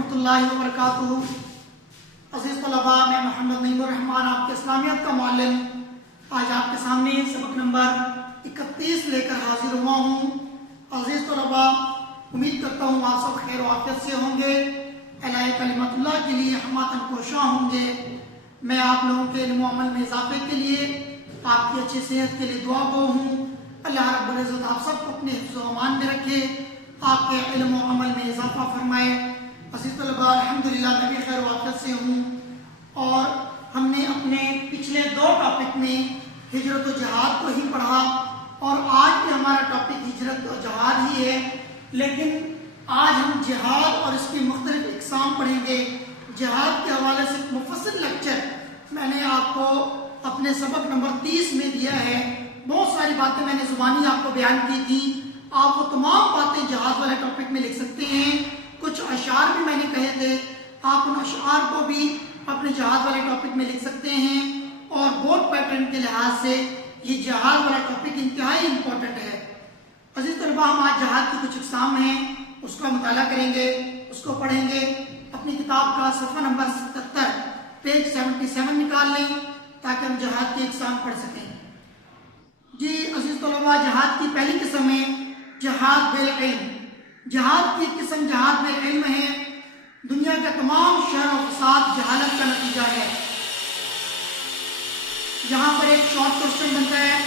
ورحمۃ اللہ وبرکاتہ۔ عزیز طلباء، میں محمد نعیم الرحمان، آپ کے اسلامیات کا معلم، آج آپ کے سامنے سبق نمبر 31 لے کر حاضر ہوا ہوں۔ عزیز طلباء، امید کرتا ہوں آپ سب خیر و عافیت سے ہوں گے، اعلاء کلمت اللہ کے لیے ہماتن کوشاں ہوں گے۔ میں آپ لوگوں کے علم و عمل میں اضافے کے لیے، آپ کی اچھی صحت کے لیے دعا گو ہوں۔ اللہ رب العزت آپ سب کو اپنے حفظ و امان میں رکھے، آپ کے علم و عمل میں اضافہ فرمائے۔ عزیز طلباء، الحمدللہ میں بھی خیر و عافیت سے ہوں، اور ہم نے اپنے پچھلے 2 ٹاپک میں ہجرت و جہاد کو ہی پڑھا، اور آج بھی ہمارا ٹاپک ہجرت و جہاد ہی ہے، لیکن آج ہم جہاد اور اس کی مختلف اقسام پڑھیں گے۔ جہاد کے حوالے سے ایک مفصل لیکچر میں نے آپ کو اپنے سبق نمبر 30 میں دیا ہے۔ بہت ساری باتیں میں نے زبانی آپ کو بیان کی تھی، آپ وہ تمام باتیں جہاد والے ٹاپک میں لکھ سکتے ہیں۔ کچھ اشعار بھی میں نے کہے تھے، آپ ان اشعار کو بھی اپنے جہاد والے ٹاپک میں لکھ سکتے ہیں، اور بورڈ پیٹرن کے لحاظ سے یہ جہاد والا ٹاپک انتہائی امپورٹنٹ ہے۔ عزیز طلباء، ہم آج جہاد کی کچھ اقسام ہیں، اس کا مطالعہ کریں گے، اس کو پڑھیں گے۔ اپنی کتاب کا صفحہ نمبر 77 پیج 77 نکال لیں تاکہ ہم جہاد کی اقسام پڑھ سکیں۔ جی عزیز طلباء، جہاد کی پہلی قسم ہے جہاد بالعلم۔ جہاد کی قسم جہاد بالعلم ہے۔ دنیا کے تمام شر و فساد جہالت کا نتیجہ ہے۔ یہاں پر ایک شارٹ کوسچن بنتا ہے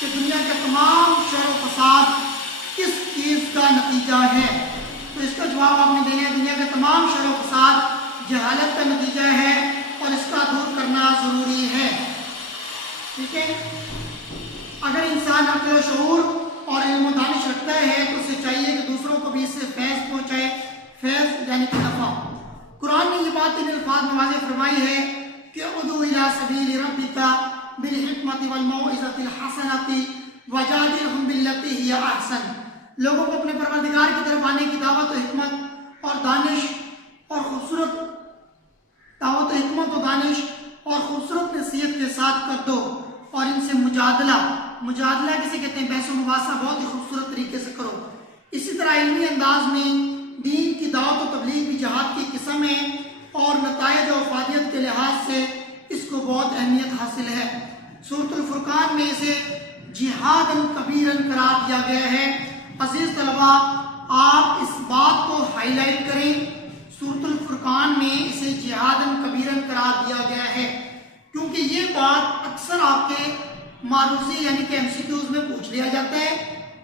کہ دنیا کے تمام شر و فساد کس چیز کا نتیجہ ہے؟ تو اس کا جواب آپ نے دینا ہے، دنیا کے تمام شر و فساد جہالت کا نتیجہ ہے، اور اس کا دور کرنا ضروری ہے۔ ٹھیک ہے، اگر انسان عقل و شعور اور علم و دانش رکھتا ہے تو اسے چاہیے کہ دوسروں کو بھی اس سے فیض پہنچائے، فیض یعنی کہ نفع۔ قرآن نے یہ بات ان الفاظ میں واضح فرمائی ہے کہ ادعو الی سبیل ربک بالحکمۃ والموعظۃ الحسنۃ وجادلھم باللتی ہی احسن۔ لوگوں کو اپنے پروردگار کی طرف آنے کی دعوت و حکمت اور دانش اور خوبصورت دعوت و حکمت و دانش اور خوبصورت نصیحت کے ساتھ کر دو، اور ان سے مجادلہ کسے کہتے ہیں؟ بحث و مباحثہ بہت ہی خوبصورت طریقے سے کرو۔ اسی طرح علمی انداز میں دین کی دعوت و تبلیغ بھی جہاد کی قسم ہے، اور نتائج و افادیت کے لحاظ سے اس کو بہت اہمیت حاصل ہے۔ سورۃ الفرقان میں اسے جہاد کبیرا قرار دیا گیا ہے۔ عزیز طلباء، آپ اس بات کو ہائی لائٹ کریں، سورۃ الفرقان میں اسے جہاد کبیرا قرار دیا گیا ہے، کیونکہ یہ بات اکثر آپ کے معروضی یعنی کہ MCQs میں پوچھ لیا جاتا ہے،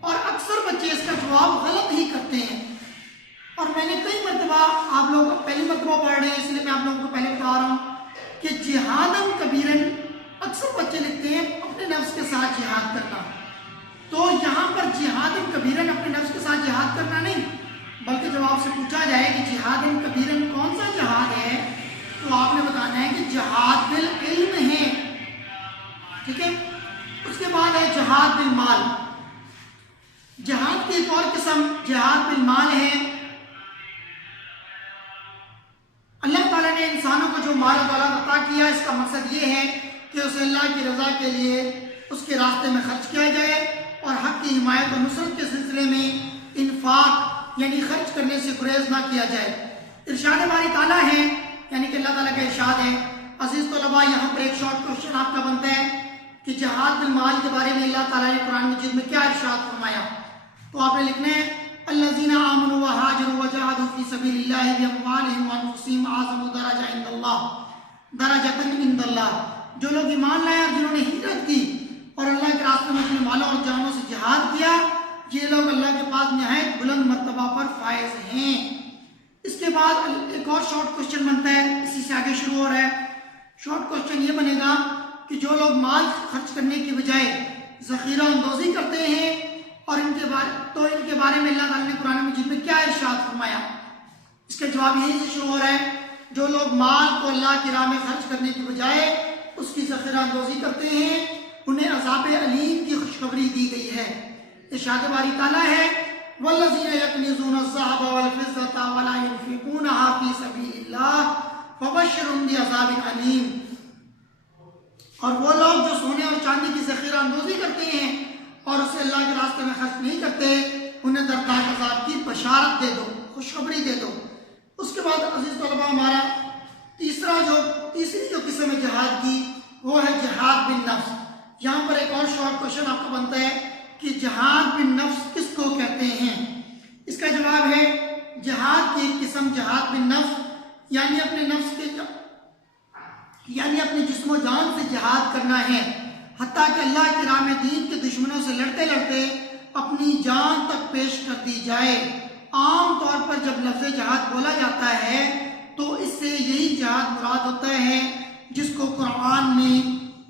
اور اکثر بچے اس کا جواب غلط ہی کرتے ہیں۔ اور میں نے کئی مرتبہ، آپ لوگ پہلی مرتبہ پڑھ رہے ہیں اس لیے میں آپ لوگوں کو پہلے بتا رہا ہوں کہ جہادن کبیرن اکثر بچے لکھتے ہیں اپنے نفس کے ساتھ جہاد کرنا۔ تو یہاں پر جہادن کبیرن اپنے نفس کے ساتھ جہاد کرنا نہیں، بلکہ جب آپ سے پوچھا جائے کہ جہادن کبیرن کون سا جہاد ہے، تو آپ نے بتانا ہے کہ جہاد بالعلم ہے۔ ٹھیک ہے، اس کے بعد ہے جہاد بالمال۔ جہاد کی ایک اور قسم جہاد بالمال ہے۔ اللہ تعالیٰ نے انسانوں کو جو مال و دولت عطا کیا، اس کا مقصد یہ ہے کہ اسے اللہ کی رضا کے لیے اس کے راستے میں خرچ کیا جائے، اور حق کی حمایت و نصرت کے سلسلے میں انفاق یعنی خرچ کرنے سے گریز نہ کیا جائے۔ ارشاد باری تعالیٰ ہے، یعنی کہ اللہ تعالیٰ کا ارشاد ہے۔ عزیز طلباء، یہاں پر ایک شارٹ کوشچن آپ کا بنتا ہے کہ جہاد بالمال کے بارے میں اللہ تعالیٰ نے قرآن مجید میں کیا ارشاد فرمایا؟ تو آپ نے لکھنا ہے الذین آمنوا وہاجروا وجاہدوا فی سبیل اللہ باموالہم وانفسہم اعظم درجۃ عند اللہ درجۃ عند اللہ۔ جو لوگ ایمان لائے اور جنہوں نے ہجرت کی اور اللہ کے راستے میں اپنے مالوں اور جانوں سے جہاد کیا، یہ لوگ اللہ کے پاس نہایت بلند مرتبہ پر فائز ہیں۔ اس کے بعد ایک اور شارٹ کوسچن بنتا ہے، اسی سے آگے شروع ہو رہا ہے۔ شارٹ کوسچن یہ بنے گا کہ جو لوگ مال خرچ کرنے کی بجائے ذخیرہ اندوزی کرتے ہیں، اور ان کے بارے میں اللہ تعالیٰ نے قرآن مجید میں کیا ارشاد فرمایا؟ اس کا جواب یہیں سے شروع ہو رہا ہے، جو لوگ مال کو اللہ کی راہ میں خرچ کرنے کی بجائے اس کی ذخیرہ اندوزی کرتے ہیں، انہیں عذاب علیم کی خوشخبری دی گئی ہے۔ ارشاد باری تعالیٰ ہے والذین یکنزون الذھب والفضة ولا ينفقونها فی سبیل اللہ فبشرهم بعذاب علیم۔ اور وہ لوگ جو سونے اور چاندی کی ذخیرہ اندوزی کرتے ہیں اور اسے اللہ کے راستے میں خرچ نہیں کرتے، انہیں دردناک عذاب کی بشارت دے دو، خوشخبری دے دو۔ اس بعد عزیز طلبہ ہمارا تیسری جو قسم ہے جہاد کی وہ ہے جہاد بالنفس. یہاں پر ایک اور شارٹ کوشچن آپ کا بنتا ہے کہ جہاد بالنفس کس کو کہتے ہیں؟ اس کا جواب ہے جہاد کی ایک قسم جہاد بالنفس یعنی اپنے نفس کے یعنی اپنے جسم و جان سے جہاد کرنا ہے، حتیٰ کہ اللہ کی راہ میں دین کے دشمنوں سے لڑتے لڑتے اپنی جان تک پیش کر دی جائے. عام طور پر جب لفظ جہاد بولا جاتا ہے تو اس سے یہی جہاد مراد ہوتا ہے جس کو قرآن میں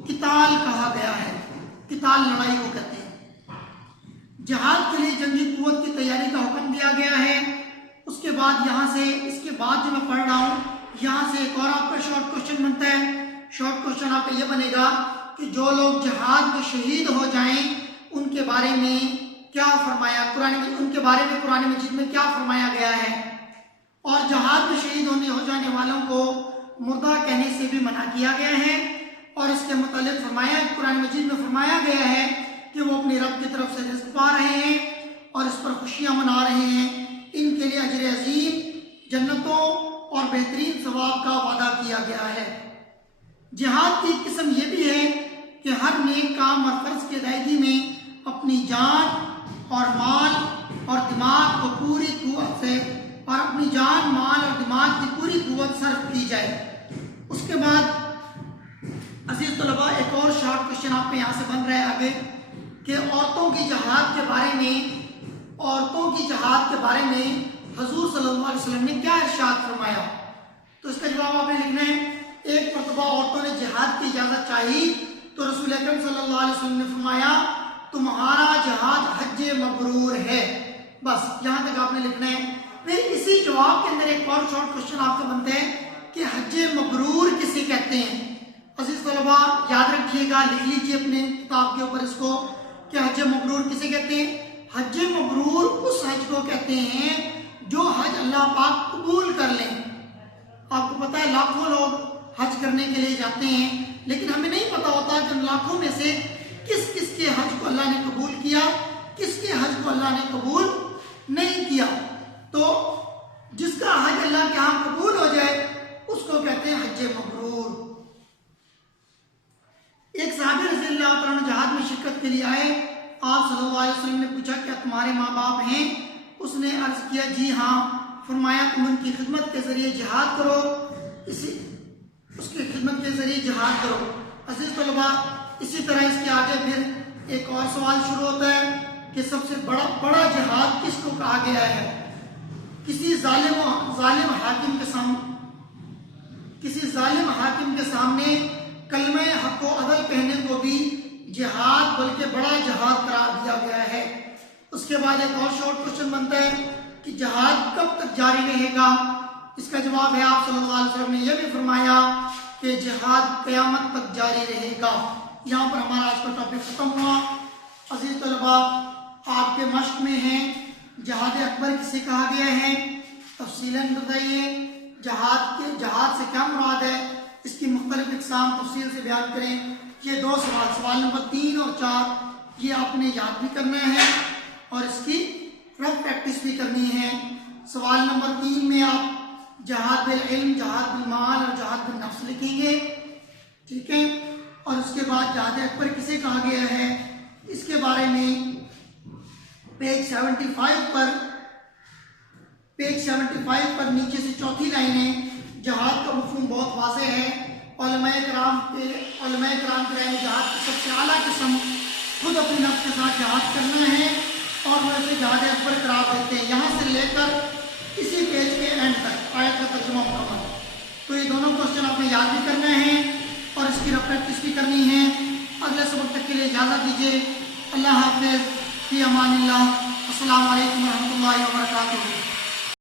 قتال کہا گیا ہے. قتال لڑائی کو کہتے ہیں. جہاد کے لیے جنگی قوت کی تیاری کا حکم دیا گیا ہے. اس کے بعد اس کے بعد جو میں پڑھ رہا ہوں یہاں سے ایک اور آپ کا شارٹ کوشچن بنتا ہے. شارٹ کوشچن آپ کا یہ بنے گا کہ جو لوگ جہاد میں شہید ہو جائیں ان کے بارے میں کیا فرمایا ان کے بارے میں قرآن مجید میں کیا فرمایا گیا ہے. اور جہاد میں شہید ہو جانے والوں کو مردہ کہنے سے بھی منع کیا گیا ہے. اور اس کے متعلق قرآن مجید میں فرمایا گیا ہے کہ وہ اپنے رب کی طرف سے رزق پا رہے ہیں اور اس پر خوشیاں منا رہے ہیں. ان کے لیے اجر عظیم، جنتوں اور بہترین ثواب کا وعدہ کیا گیا ہے. جہاد کی قسم یہ بھی ہے کہ ہر نیک کام اور فرض کی ادائیگی میں اپنی جان اور مال اور دماغ کو پوری قوت سے صرف کی جائے. اس کے بعد عزیز طلباء ایک اور شارٹ کوشچن آپ کے یہاں سے بن رہا ہے آگے کہ عورتوں کی جہاد کے بارے میں حضور صلی اللہ علیہ وسلم نے کیا ارشاد فرمایا. تو اس کا جواب آپ نے لکھنا ہے. ایک مرتبہ عورتوں نے جہاد کی اجازت چاہی تو رسول اکرم صلی اللہ علیہ وسلم نے فرمایا تمہارا جہاد حج مبرور ہے. بس یہاں تک آپ نے لکھنا ہے. پھر اسی جواب کے اندر ایک اور شارٹ کوشچن آپ کا بنتا ہے کہ حج مبرور کسے کہتے ہیں. عزیز طلباء یاد رکھیے گا، لکھ لیجیے اپنے کتاب کے اوپر اس کو کہ حج مبرور کسے کہتے ہیں. حج مبرور اس حج کو کہتے ہیں جو حج اللہ پاک قبول کر لیں. آپ کو پتا ہے لاکھوں لوگ حج کرنے کے لیے جاتے ہیں لیکن ہمیں نہیں پتا ہوتا کہ ان لاکھوں میں سے کس کس کے حج کو اللہ نے قبول کیا، کس کے حج کو اللہ نے قبول نہیں کیا. تو جس کا حج اللہ کے ہاں قبول ہو جائے اس کو کہتے ہیں حج مبرور. ایک صحابی رضی اللہ تعالیٰ عنہ جہاد میں شرکت کے لیے آئے. آپ صلی اللہ علیہ وسلم نے پوچھا کیا تمہارے ماں باپ ہیں؟ اس نے عرض کیا جی ہاں. فرمایا تم ان کی خدمت کے ذریعے جہاد کرو، اس کی خدمت کے ذریعے جہاد کرو. عزیز طلباء اسی طرح اس کے آگے پھر ایک اور سوال شروع ہوتا ہے کہ سب سے بڑا جہاد کس کو کہا گیا ہے. کسی ظالم حاکم کے سامنے کلمہ حق و عدل کہنے کو بھی جہاد بلکہ بڑا جہاد قرار دیا گیا ہے. اس کے بعد ایک اور شارٹ کوشچن بنتا ہے کہ جہاد کب تک جاری رہے گا. اس کا جواب ہے آپ صلی اللہ علیہ وسلم نے یہ بھی فرمایا کہ جہاد قیامت تک جاری رہے گا. یہاں پر ہمارا آج کا ٹاپک ختم ہوا. عزیز طلباء آپ کے مشق میں ہیں جہاد اکبر کسے کہا گیا ہے، تفصیلاً بتائیے. جہاد سے کیا مراد ہے، اس کی مختلف اقسام تفصیل سے بیان کریں. یہ دو سوال نمبر 3 اور 4 یہ آپ نے یاد بھی کرنا ہے اور اس کی رف پریکٹس بھی کرنی ہے. سوال نمبر 3 میں آپ جہاد بالعلم، جہاد بالمال اور جہاد بالنفس لکھیں گے، ٹھیک ہے. اور اس کے بعد جہاد اکبر کسے کہا گیا ہے اس کے بارے میں پیج 75 پر نیچے سے چوتھی لائن ہے. جہاد کا مفہوم بہت واضح ہے. علماء کرام کے رائے جہاد کی سب سے اعلیٰ قسم خود اپنی نفس کے ساتھ جہاد کرنا ہے اور وہ اسے جہاد اکبر قرار دیتے ہیں. یہاں سے لے کر اسی پیج کے اینڈ تک آیت کا ترجمہ مکمل. تو یہ دونوں کوشچن آپ نے یاد بھی کرنا ہے اور اس کی رف پریکٹس بھی کرنی ہے. اگلے سبق تک کے لیے اجازت دیجیے. اللہ حافظ، فی امان اللہ. السلام علیکم ورحمۃ اللہ وبرکاتہ.